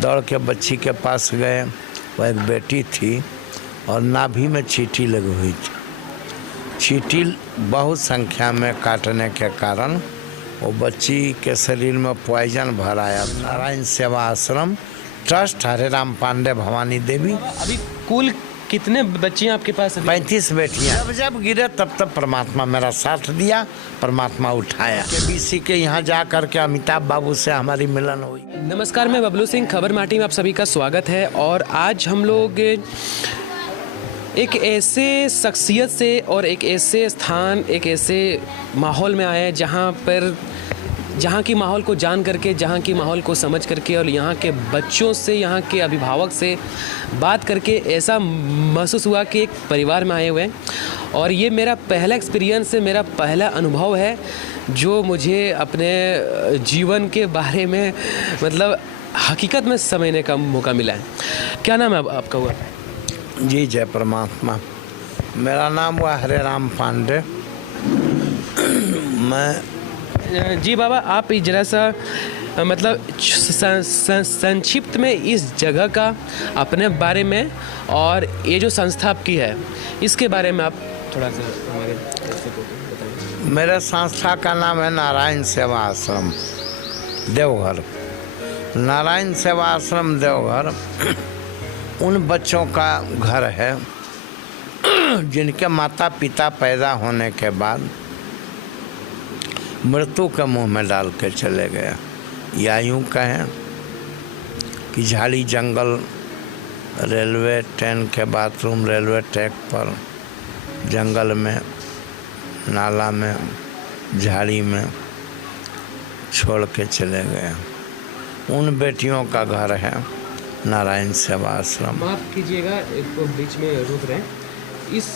दौड़ के बच्ची के पास गए। वह एक बेटी थी और नाभि में चींटी लगी हुई थी। चींटी बहुत संख्या में काटने के कारण वो बच्ची के शरीर में पॉइजन भर आया। नारायण सेवा आश्रम ट्रस्ट, हरे राम पांडे, भवानी देवी। अभी कुल कितने बच्चियां आपके पास? 35 बेटियां। जब जब गिरे तब तब परमात्मा मेरा साथ दिया, परमात्मा उठाया। केबीसी के यहाँ जा करके अमिताभ बाबू से हमारी मिलन हुई। नमस्कार, मैं बबलू सिंह, खबर माटी में आप सभी का स्वागत है। और आज हम लोग एक ऐसे शख्सियत से और एक ऐसे स्थान, एक ऐसे माहौल में आए हैं जहाँ की माहौल को जान करके, जहाँ की माहौल को समझ करके और यहाँ के बच्चों से, यहाँ के अभिभावक से बात करके ऐसा महसूस हुआ कि एक परिवार में आए हुए हैं। और ये मेरा पहला एक्सपीरियंस है, मेरा पहला अनुभव है जो मुझे अपने जीवन के बारे में मतलब हकीकत में समझने का मौका मिला है। क्या नाम है आपका? हुआ जी, जय परमात्मा। मेरा नाम हुआ हरे राम पांडे। मैं जी बाबा, आप जरा सा मतलब संक्षिप्त में इस जगह का अपने बारे में और ये जो संस्था आपकी है इसके बारे में आप थोड़ा सा हमारे दर्शकों को बताएं। मेरे संस्था का नाम है नारायण सेवा आश्रम देवघर। नारायण सेवा आश्रम देवघर उन बच्चों का घर है जिनके माता पिता पैदा होने के बाद मृत्यु के मुंह में डाल के चले गए, या यूँ कहें कि झाड़ी जंगल, रेलवे ट्रेन के बाथरूम, रेलवे ट्रैक पर, जंगल में, नाला में, झाड़ी में छोड़ के चले गए। उन बेटियों का घर है नारायण सेवा आश्रम। माफ़ कीजिएगा, एक तो बीच में रुक रहे हैं। इस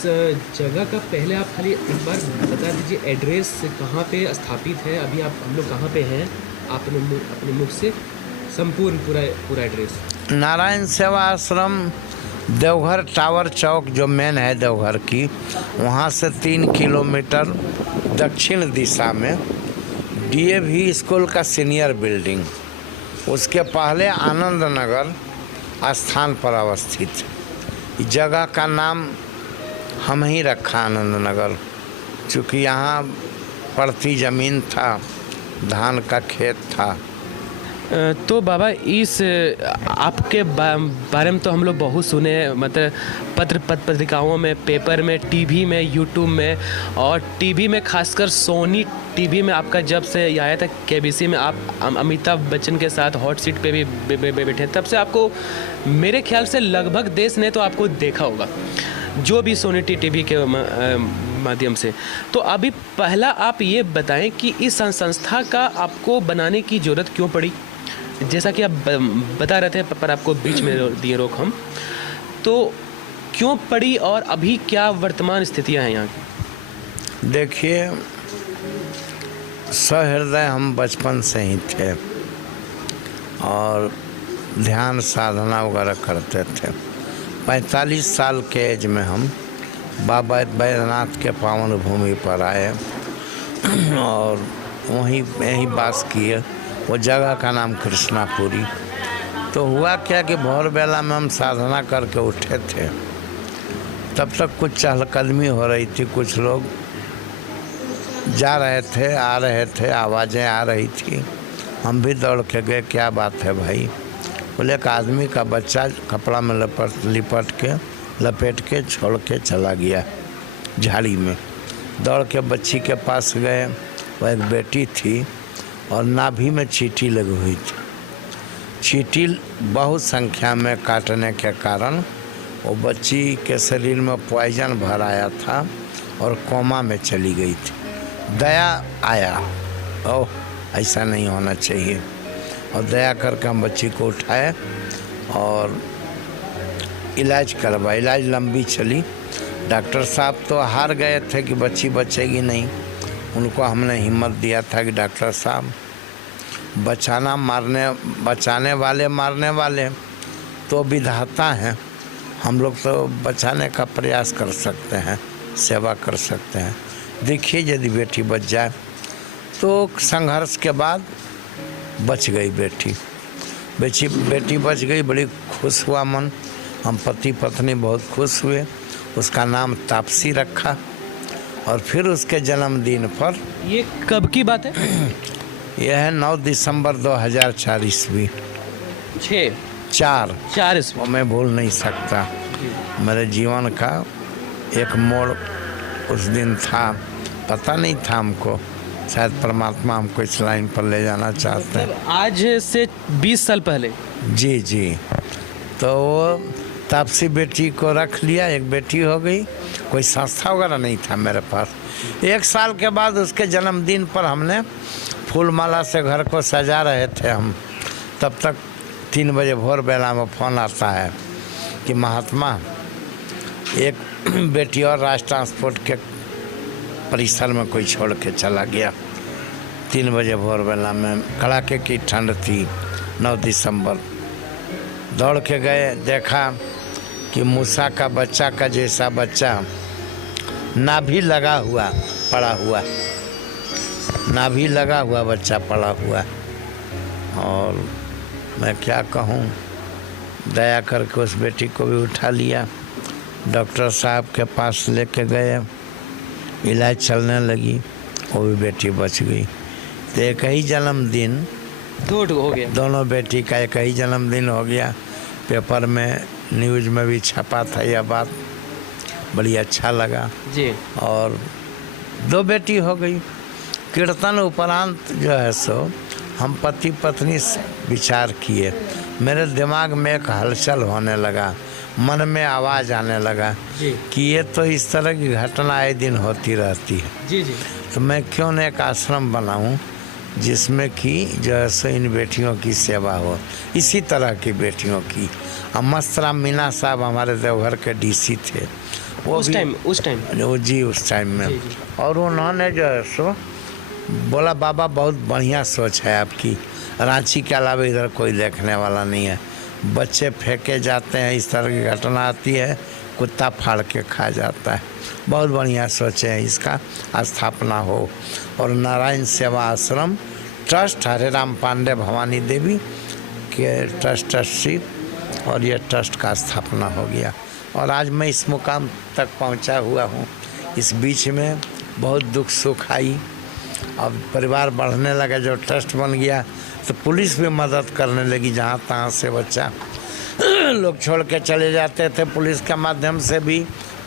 जगह का पहले आप खाली एक बार बता दीजिए, एड्रेस कहाँ पे स्थापित है, अभी हम लोग कहाँ पे हैं, अपने मुख से संपूर्ण पूरा एड्रेस। नारायण सेवा आश्रम देवघर टावर चौक जो मेन है देवघर की, वहाँ से 3 किलोमीटर दक्षिण दिशा में DAV स्कूल का सीनियर बिल्डिंग, उसके पहले आनंद नगर स्थान पर अवस्थित। जगह का नाम हम ही रखा आनंद नगर, चूँकि यहाँ पड़ती ज़मीन था, धान का खेत था। तो बाबा, इस आपके बारे में तो हम लोग बहुत सुने, मतलब पत्रिकाओं में, पेपर में, टीवी में, यूट्यूब में, और टीवी में खासकर सोनी टीवी में आपका जब से आया था केबीसी में, आप अमिताभ बच्चन के साथ हॉट सीट पे भी बैठे, तब से आपको मेरे ख्याल से लगभग देश ने तो आपको देखा होगा, जो भी सोनी टीवी के माध्यम से। तो अभी पहला आप ये बताएं कि इस संस्था का आपको बनाने की ज़रूरत क्यों पड़ी? जैसा कि आप बता रहे थे, पर आपको बीच में दिए रोक हम, तो क्यों पड़ी और अभी क्या वर्तमान स्थितियां हैं यहाँ की? देखिए, सहृदय हम बचपन से ही थे और ध्यान साधना वगैरह करते थे। 45 साल के एज में हम बाबा बैद्यनाथ के पावन भूमि पर आए और वहीं यहीं वास किए। वो जगह का नाम कृष्णापुरी। तो हुआ क्या कि भोर बेला में हम साधना करके उठे थे, तब तक कुछ चहलकदमी हो रही थी, कुछ लोग जा रहे थे, आ रहे थे, आवाज़ें आ रही थी। हम भी दौड़ के गए, क्या बात है भाई? बोले एक आदमी का बच्चा कपड़ा में लपेट के छोड़ के चला गया झाड़ी में। दौड़ के बच्ची के पास गए। वह एक बेटी थी और नाभि में चींटी लगी हुई थी। चींटी बहुत संख्या में काटने के कारण वो बच्ची के शरीर में पॉइजन भर आया था और कोमा में चली गई थी। दया आया, ओह ऐसा नहीं होना चाहिए, और दया करके हम बच्ची को उठाए और इलाज करवाया। इलाज लंबी चली। डॉक्टर साहब तो हार गए थे कि बच्ची बचेगी नहीं। उनको हमने हिम्मत दिया था कि डॉक्टर साहब, बचाने वाले मारने वाले तो विधाता हैं, हम लोग तो बचाने का प्रयास कर सकते हैं, सेवा कर सकते हैं। देखिए यदि बेटी बच जाए। तो संघर्ष के बाद बच गई बेटी। बेटी बच गई, बड़ी खुश हुआ मन। हम पति पत्नी बहुत खुश हुए। उसका नाम तापसी रखा। और फिर उसके जन्मदिन पर, ये कब की बात है? यह है 9 दिसंबर 2004 ईस्वी। 4 ईस्वी। मैं भूल नहीं सकता। मेरे जीवन का एक मोड़ उस दिन था। पता नहीं था हमको, शायद परमात्मा हमको इस लाइन पर ले जाना चाहते हैं। आज से 20 साल पहले? जी जी। तो वो तापसी बेटी को रख लिया, एक बेटी हो गई। कोई संस्था वगैरह नहीं था मेरे पास। 1 साल के बाद उसके जन्मदिन पर हमने फूल माला से घर को सजा रहे थे हम। तब तक 3 बजे भोर बेला में फ़ोन आता है कि महात्मा, एक बेटी और राज ट्रांसपोर्ट के परिसर में कोई छोड़ के चला गया। 3 बजे भोर बेला में, कड़ाके की ठंड थी, 9 दिसंबर। दौड़ के गए, देखा कि मूसा का बच्चा का जैसा बच्चा नाभि लगा हुआ पड़ा हुआ, नाभि लगा हुआ बच्चा पड़ा हुआ। और मैं क्या कहूँ, दया करके उस बेटी को भी उठा लिया, डॉक्टर साहब के पास लेके गए, इलाज चलने लगी, वो भी बेटी बच गई। तो एक ही जन्मदिन हो गया, दोनों बेटी का एक ही जन्मदिन हो गया। पेपर में, न्यूज़ में भी छपा था यह बात, बड़ी अच्छा लगा जी। और 2 बेटी हो गई। कीर्तन उपरांत जो है सो हम पति पत्नी विचार किए। मेरे दिमाग में एक हलचल होने लगा, मन में आवाज़ आने लगा कि ये तो इस तरह की घटना आए दिन होती रहती है। जी जी। तो मैं क्यों न एक आश्रम बनाऊं जिसमें कि जो है सो इन बेटियों की सेवा हो, इसी तरह की बेटियों की। मस्तराम मीना साहब हमारे देवघर के डीसी थे। वो उस टाइम उस टाइम में जी, जी। और उन्होंने जो है सो बोला, बाबा बहुत बढ़िया सोच है आपकी, रांची के अलावा इधर कोई देखने वाला नहीं है। बच्चे फेंके जाते हैं, इस तरह की घटना आती है, कुत्ता फाड़ के खा जाता है। बहुत बढ़िया सोचे है, इसका स्थापना हो। और नारायण सेवा आश्रम ट्रस्ट हरे राम पांडे भवानी देवी के ट्रस्टी, और ये ट्रस्ट का स्थापना हो गया। और आज मैं इस मुकाम तक पहुंचा हुआ हूं। इस बीच में बहुत दुख सुख आई, अब परिवार बढ़ने लगा, जो ट्रस्ट बन गया तो पुलिस भी मदद करने लगी। जहाँ तहाँ से बच्चा लोग छोड़ के चले जाते थे, पुलिस के माध्यम से भी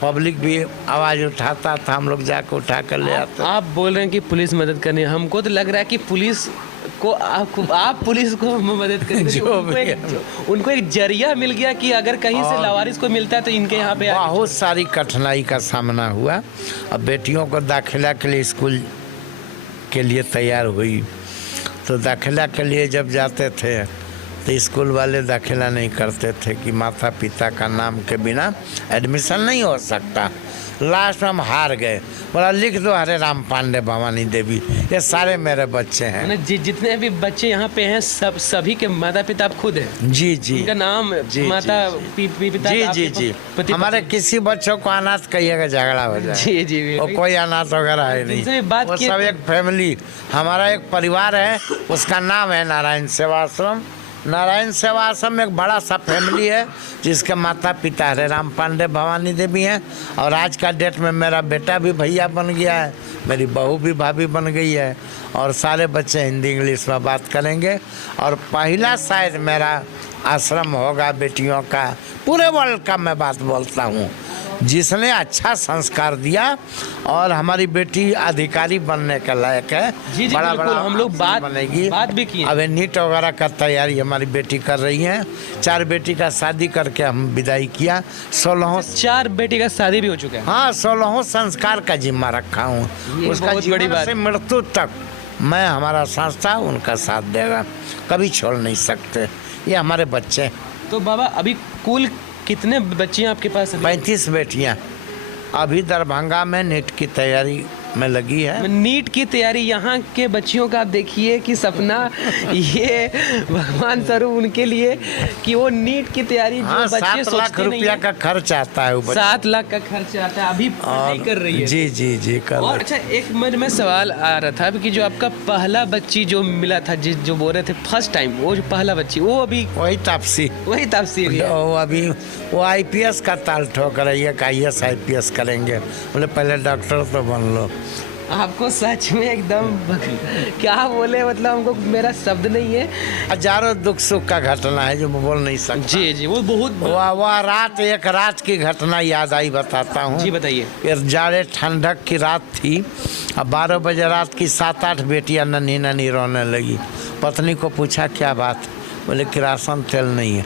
पब्लिक भी आवाज़ उठाता था, हम लोग जाकर उठा कर ले आते। आप बोल रहे हैं कि पुलिस मदद करनी है, हमको तो लग रहा है कि पुलिस को आप पुलिस को मदद करेंगे। उनको एक जरिया मिल गया कि अगर कहीं से लावारिस को मिलता है तो इनके यहाँ पे बहुत सारी कठिनाई का सामना हुआ। अब बेटियों को दाखिला के लिए स्कूल के लिए तैयार हुई, तो दाखिला के लिए जब जाते थे तो स्कूल वाले दाखिला नहीं करते थे कि माता पिता का नाम के बिना एडमिशन नहीं हो सकता। लास्ट में हम हार गए, बोला लिख दो हरे राम पांडे भवानी देवी, ये सारे मेरे बच्चे हैं। जितने भी बच्चे यहाँ पे हैं सभी के माता पिता आप खुद हैं? जी जी। उनका नाम जी, माता पिता? जी जी जी। हमारे किसी बच्चों को अनाथ कहिएगा झगड़ा हो जाए। जी जी। और कोई अनाथ वगैरह है नहीं, वो सब एक फैमिली, हमारा एक परिवार है, उसका नाम है नारायण सेवा आश्रम। नारायण सेवा आश्रम एक बड़ा सा फैमिली है जिसके माता पिता हरे राम पांडे भवानी देवी हैं। और आज का डेट में मेरा बेटा भी भैया बन गया है, मेरी बहू भी भाभी बन गई है, और सारे बच्चे हिंदी इंग्लिश में बात करेंगे। और पहला शायद मेरा आश्रम होगा बेटियों का, पूरे वर्ल्ड का मैं बात बोलता हूँ, जिसने अच्छा संस्कार दिया और हमारी बेटी अधिकारी बनने के लायक है। जी जी, बड़ा बड़ा हम लोग बनेगी, बात भी की। अब नीट वगैरह का तैयारी हमारी बेटी कर रही है। 4 बेटी का शादी करके हम विदाई किया। 4 बेटी का शादी भी हो चुका है? हाँ, 16 संस्कार का जिम्मा रखा हूँ। उसका बड़ी बात से मृत्यु तक मैं, हमारा संस्था उनका साथ देगा, कभी छोड़ नहीं सकते। ये हमारे बच्चे। तो बाबा अभी कुल कितने बच्चे हैं आपके पास? 35 बेटियां। अभी दरभंगा में नीट की तैयारी में लगी है। नीट की तैयारी यहाँ के बच्चियों का आप देखिए कि सपना ये भगवान स्वरूप उनके लिए कि वो नीट की तैयारी जो हाँ, बच्चे 7 लाख सोचते नहीं रुपया है, का खर्च आता है वो 7 लाख का खर्च आता है, अभी पढ़ाई कर रही है। जी जी जी कर और अच्छा, एक मन में सवाल आ रहा था कि जो आपका पहला बच्ची जो मिला था, जो बोल रहे थे फर्स्ट टाइम, वो जो पहला बच्ची, वो अभी वही तापसी वही तापसी है। वो अभी वो आईपीएस का ताल ठोक रही है कि आईएएस आईपीएस करेंगे। बोले पहले डॉक्टर तो बन लो। आपको सच में एकदम क्या बोले, मतलब हमको मेरा शब्द नहीं है। हजारों दुख सुख का घटना है जो मैं बोल नहीं सकता। जी जी, वो बहुत वह रात, एक रात की घटना याद आई, बताता हूँ। जी बताइए। फिर जाड़े ठंडक की रात थी। अब 12 बजे रात की 7-8 बेटियां नन्ही नन्ही रोने लगी। पत्नी को पूछा क्या बात? बोले किरासन तेल नहीं है,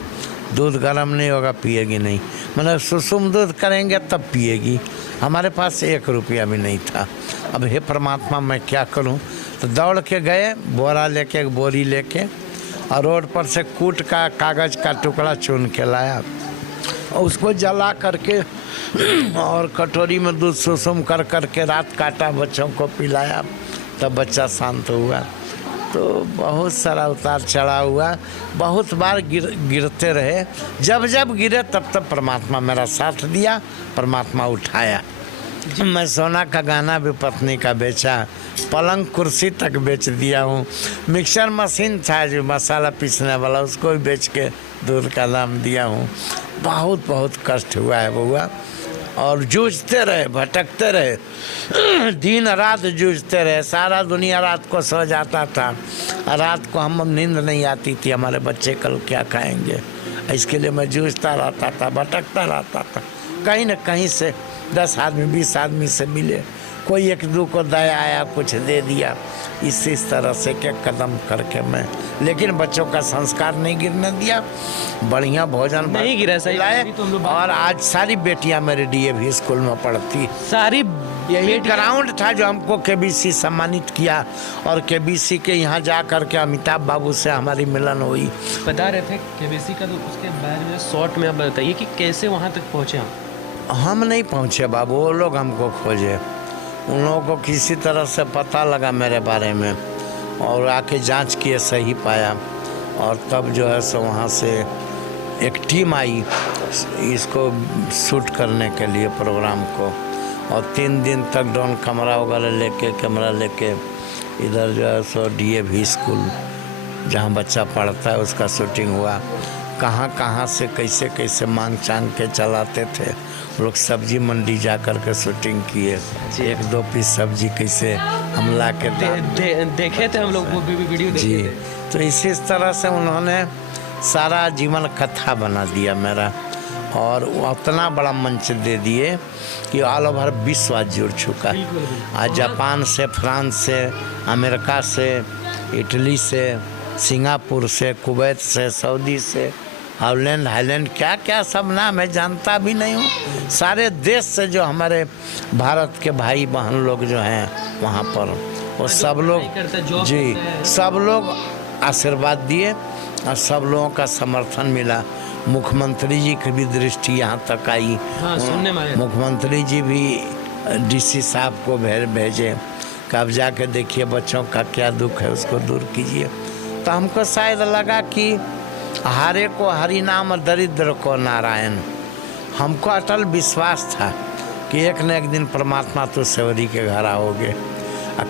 दूध गर्म नहीं होगा, पिएगी नहीं। मतलब सुसुम दूध करेंगे तब पिएगी। हमारे पास 1 रुपया भी नहीं था। अब हे परमात्मा मैं क्या करूं? तो दौड़ के गए, बोरा लेके, एक बोरी लेके, और रोड पर से कूट का कागज़ का टुकड़ा चुन के लाया और उसको जला करके और कटोरी में दूध सुसुम कर करके रात काटा, बच्चों को पिलाया, तब बच्चा शांत हुआ। तो बहुत सारा उतार चढ़ाव हुआ, बहुत बार गिरते रहे। जब जब गिरे तब तब परमात्मा मेरा साथ दिया, परमात्मा उठाया। मैं सोना का गाना भी पत्नी का बेचा, पलंग कुर्सी तक बेच दिया हूँ। मिक्सर मशीन था जो मसाला पीसने वाला, उसको भी बेच के दूध का दाम दिया हूँ। बहुत बहुत कष्ट हुआ है बउआ, और जूझते रहे, भटकते रहे, दिन रात जूझते रहे। सारा दुनिया रात को सो जाता था, रात को हम नींद नहीं आती थी, हमारे बच्चे कल क्या खाएंगे। इसके लिए मैं जूझता रहता था, भटकता रहता था। कहीं न कहीं से 10 आदमी 20 आदमी से मिले, कोई एक दो को दया आया, कुछ दे दिया। इस तरह से के कदम करके मैं, लेकिन बच्चों का संस्कार नहीं गिरने दिया। बढ़िया भोजन नहीं गिरा, सही लाए। तो हम लोग और आज सारी बेटियां मेरे डीएवी स्कूल में पढ़ती। सारी यही ग्राउंड था जो हमको केबीसी सम्मानित किया, और केबीसी के यहाँ जा करके अमिताभ बाबू से हमारी मिलन हुई। बता रहे थे केबीसी का, तो उसके बारे में शॉर्ट में आप बताइए कि कैसे वहाँ तक पहुँचे हम। हम नहीं पहुँचे बाबू, वो लोग हमको खोजे। उन लोगों को किसी तरह से पता लगा मेरे बारे में, और आके जांच किए, सही पाया। और तब जो है सो वहाँ से एक टीम आई इसको शूट करने के लिए प्रोग्राम को, और 3 दिन तक ड्रोन कैमरा वगैरह लेके, कैमरा लेके इधर जो है सो डीएवी स्कूल जहाँ बच्चा पढ़ता है उसका शूटिंग हुआ। कहाँ कहाँ से कैसे कैसे मांग चांग के चलाते थे लोग। सब्जी मंडी जा कर के शूटिंग किए, 1-2 पीस सब्जी कैसे हम ला के देखे थे हम लोग, वो वीडियो देखे जी। थे। तो इसी तरह से उन्होंने सारा जीवन कथा बना दिया मेरा, और उतना बड़ा मंच दे दिए कि ऑल ओवर विश्व आज जुड़ चुका है। आज जापान से, फ्रांस से, अमेरिका से, इटली से, सिंगापुर से, कुवैत से, सऊदी से, हॉलैंड, हाईलैंड, क्या क्या सब नाम है, जानता भी नहीं हूँ। सारे देश से जो हमारे भारत के भाई बहन लोग जो हैं वहाँ पर, वो सब लोग जी, सब लोग आशीर्वाद दिए, और सब लोगों का समर्थन मिला। मुख्यमंत्री जी की भी दृष्टि यहाँ तक आई। हाँ, सुनने में मुख्यमंत्री जी भी डीसी साहब को भेजे कि अब जाके देखिए बच्चों का क्या दुख है, उसको दूर कीजिए। तो हमको शायद लगा कि हारे को हरि नाम, दरिद्र को नारायण। हमको अटल विश्वास था कि एक न एक दिन परमात्मा तो सेवरी के घर आओगे।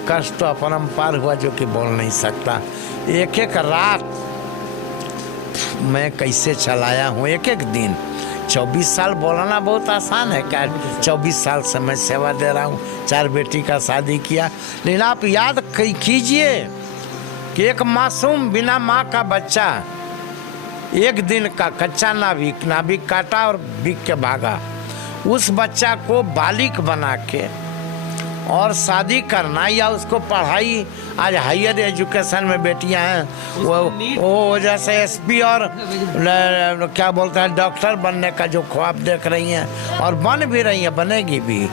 कष्ट तो अपरंपार हुआ जो कि बोल नहीं सकता। एक एक रात मैं कैसे चलाया हूँ, एक एक दिन। 24 साल बोलना बहुत आसान है क्या? 24 साल से मैं सेवा दे रहा हूँ, 4 बेटी का शादी किया। लेकिन आप याद कीजिए कि एक मासूम बिना माँ का बच्चा, 1 दिन का कच्चा नाभिक काटा और बिक के भागा। उस बच्चा को बालिक बना के और शादी करना, या उसको पढ़ाई, आज हायर एजुकेशन में बेटियां हैं वो जैसे एसपी और क्या बोलते हैं डॉक्टर बनने का जो ख्वाब देख रही हैं, और बन भी रही हैं, बनेगी भी।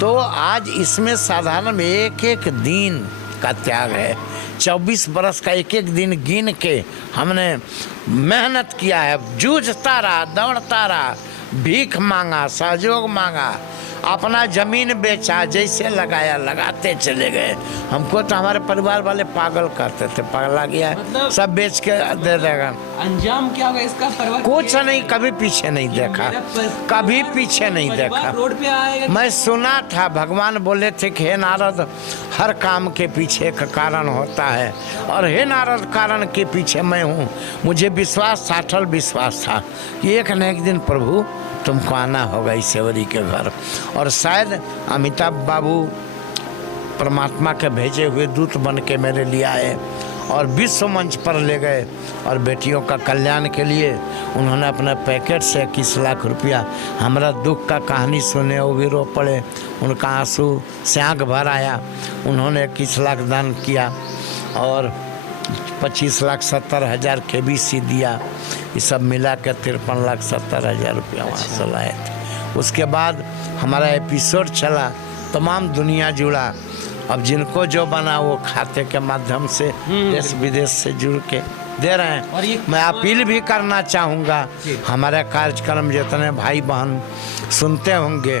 तो आज इसमें साधारण एक एक दिन का त्याग है। 24 बरस का एक एक दिन गिन के हमने मेहनत किया है, जूझता रहा, दौड़ता रहा, भीख मांगा, सहयोग मांगा, अपना ज़मीन बेचा, जैसे लगाया लगाते चले गए। हमको तो हमारे परिवार वाले पागल करते थे, पगला गया मतलब सब बेच के दे देगा। अंजाम क्या होगा इसका परवाह कुछ नहीं, कभी पीछे नहीं देखा, कभी पीछे नहीं देखा। रोड पे आएगा। मैं सुना था भगवान बोले थे कि हे नारद, हर काम के पीछे एक कारण होता है, और हे नारद कारण के पीछे मैं हूँ। मुझे विश्वास था, अटल विश्वास था कि एक न एक दिन प्रभु तुमको आना होगा ईश्वरी के घर। और शायद अमिताभ बाबू परमात्मा के भेजे हुए दूत बन के मेरे लिए आए और विश्व मंच पर ले गए, और बेटियों का कल्याण के लिए उन्होंने अपने पैकेट से 21 लाख रुपया, हमारा दुख का कहानी सुने वो भी रो पड़े, उनका आंसू से आँख भर आया। उन्होंने 21 लाख दान किया और 25,70,000 KBC दिया। ये सब मिला के 53,70,000 रुपया वहाँ से लाए थे। उसके बाद हमारा एपिसोड चला, तमाम दुनिया जुड़ा। अब जिनको जो बना वो खाते के माध्यम से देश विदेश से जुड़ के दे रहे हैं। और ये मैं अपील भी करना चाहूँगा, हमारे कार्यक्रम जितने भाई बहन सुनते होंगे,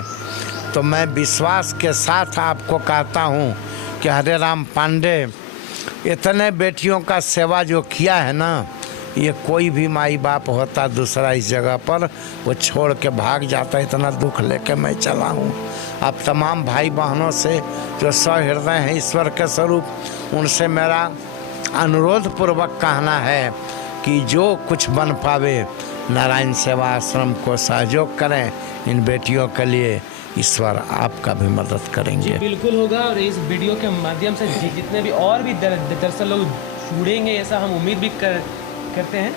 तो मैं विश्वास के साथ आपको कहता हूँ कि हरे राम पांडे इतने बेटियों का सेवा जो किया है ना, ये कोई भी माई बाप होता दूसरा इस जगह पर वो छोड़ के भाग जाता। इतना दुख लेके मैं चला हूँ। अब तमाम भाई बहनों से जो सहृदय हैं ईश्वर के स्वरूप, उनसे मेरा अनुरोध पूर्वक कहना है कि जो कुछ बन पावे नारायण सेवा आश्रम को सहयोग करें। इन बेटियों के लिए ईश्वर आपका भी मदद करेंगे। बिल्कुल होगा। और इस वीडियो के माध्यम से जितने भी और भी दरअसल लोग जुड़ेंगे, ऐसा हम उम्मीद भी करते हैं।